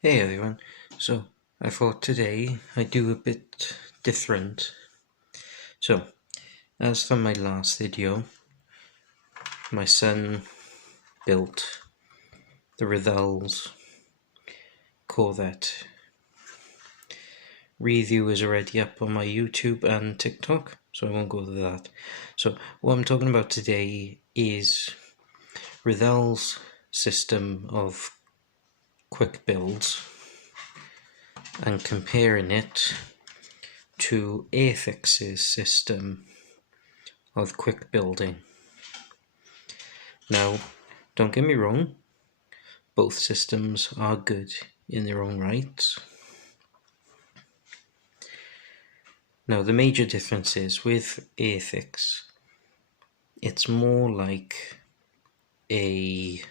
Hey everyone, so I thought today I'd do a bit different. So, as for my last video, my son built the Revell's Corvette. Review is already up on my YouTube and TikTok, so I won't go to that. So, what I'm talking about today is Revell's system of quick builds and comparing it to Airfix's system of quick building. Now, don't get me wrong, both systems are good in their own rights. Now, the major difference is with Airfix, it's more like a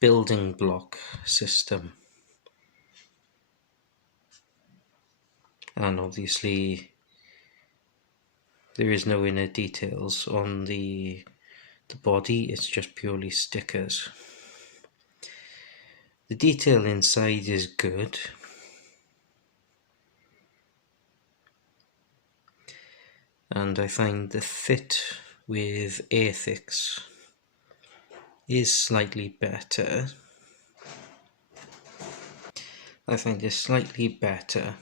building block system. And obviously, there is no inner details on the body, it's just purely stickers. The detail inside is good. And I find the fit with Airfix is slightly better. I find it slightly better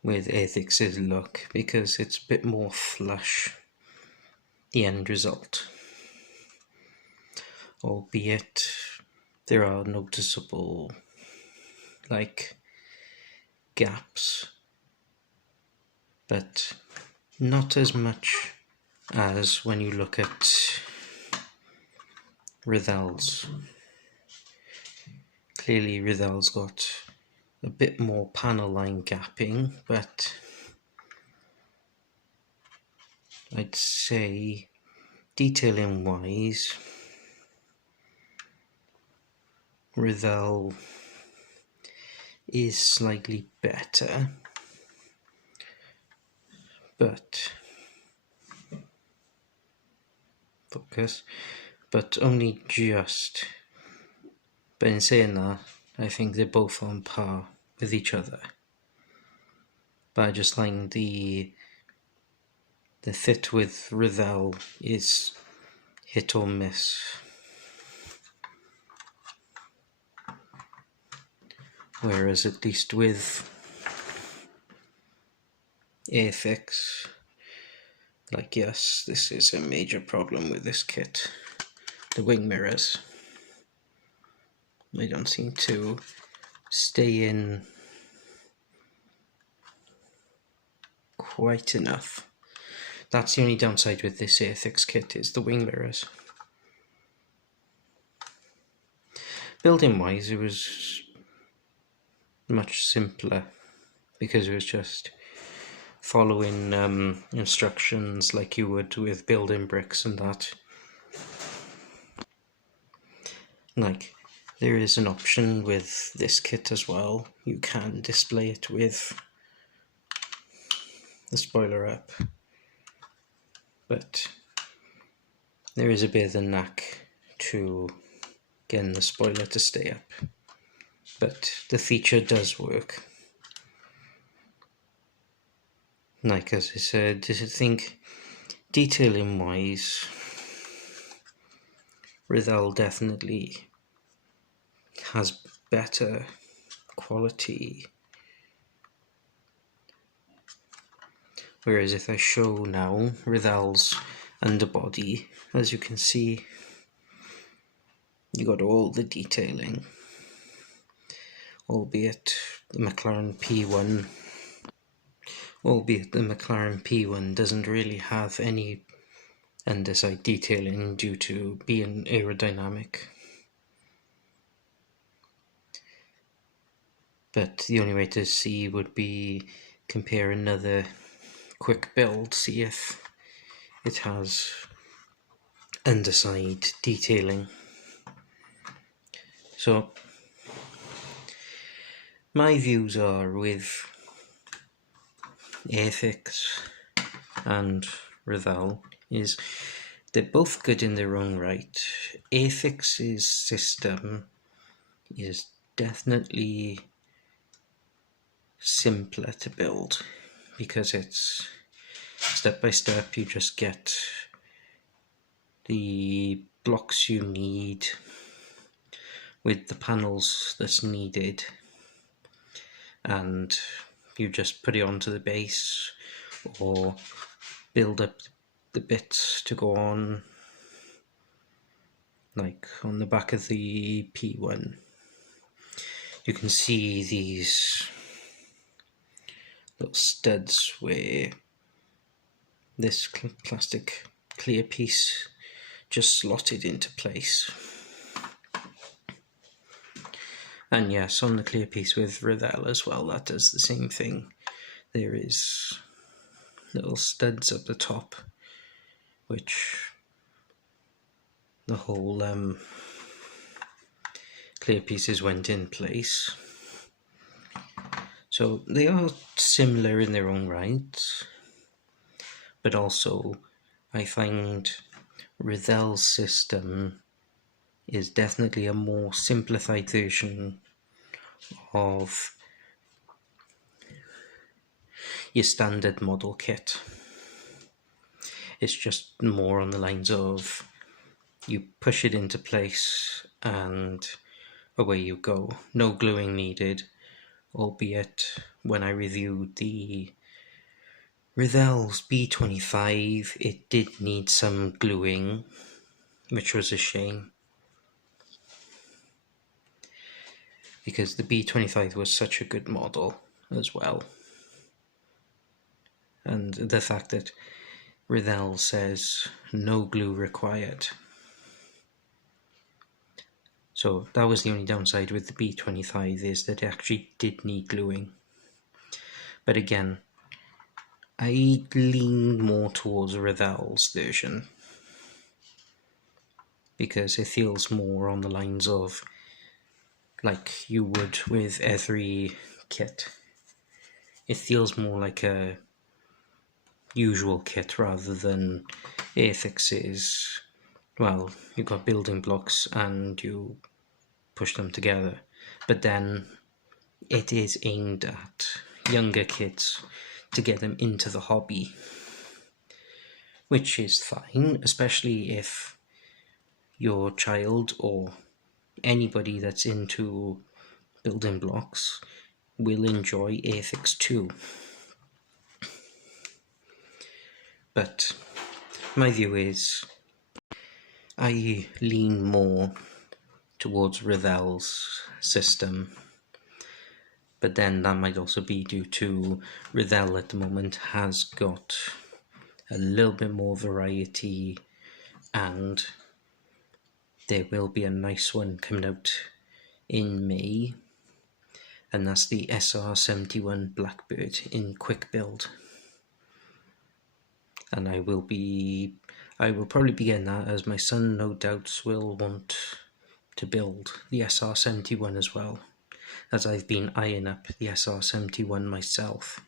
with Airfix's look because it's a bit more flush, the end result. Albeit there are noticeable gaps, but not as much as when you look at Revell's. Clearly Revell's got a bit more panel line gapping, but I'd say detailing wise, Revell is slightly better, but only just. But in saying that, I think they're both on par with each other. But I just find the fit with Revell is hit or miss. Whereas at least with Airfix, yes, this is a major problem with this kit. The wing mirrors, they don't seem to stay in quite enough. That's the only downside with this Airfix kit, is the wing mirrors. Building wise, it was much simpler because it was just following instructions like you would with building bricks and that. There is an option with this kit as well. You can display it with the spoiler up, but there is a bit of a knack to getting the spoiler to stay up. But the feature does work. As I said, I think detailing wise, Revell definitely has better quality. Whereas if I show now Revell's underbody, as you can see, you got all the detailing, albeit the McLaren P1 doesn't really have any underside detailing due to being aerodynamic. But the only way to see would be compare another quick build, see if it has underside detailing. So my views are with Airfix and Revell is they're both good in their own right. Airfix's system is definitely simpler to build because it's step by step. You just get the blocks you need with the panels that's needed, and you just put it onto the base or build up the bits to go on, like on the back of the P1. You can see these little studs where this plastic clear piece just slotted into place. And yes, on the clear piece with Revell as well, that does the same thing. There is little studs up the top, which the whole clear pieces went in place. So they are similar in their own right, but also I find Revell's system is definitely a more simplified version of your standard model kit. It's just more on the lines of you push it into place and away you go. No gluing needed, albeit when I reviewed the Revell's B25 it did need some gluing, which was a shame because the B25 was such a good model as well. And the fact that Revell says no glue required. So that was the only downside with the B25, is that it actually did need gluing. But again, I lean more towards Revell's version because it feels more on the lines of like you would with every kit. It feels more like a usual kit rather than Airfix's. Well, you've got building blocks and you push them together, but then it is aimed at younger kids to get them into the hobby, which is fine, especially if your child or anybody that's into building blocks will enjoy Airfix too. But my view is I lean more towards Revell's system, but then that might also be due to Revell at the moment has got a little bit more variety, and there will be a nice one coming out in May, and that's the SR71 Blackbird in quick build. And I will probably be getting that, as my son no doubts will want to build the SR71 as well, as I've been eyeing up the SR71 myself,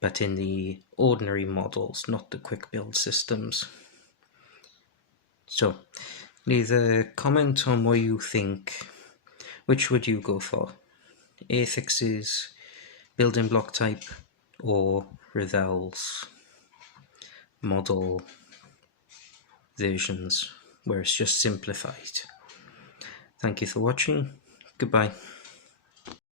but in the ordinary models, not the quick build systems. So leave a comment on what you think. Which would you go for? Airfix's building block type or Revell's model versions where it's just simplified? Thank you for watching. Goodbye.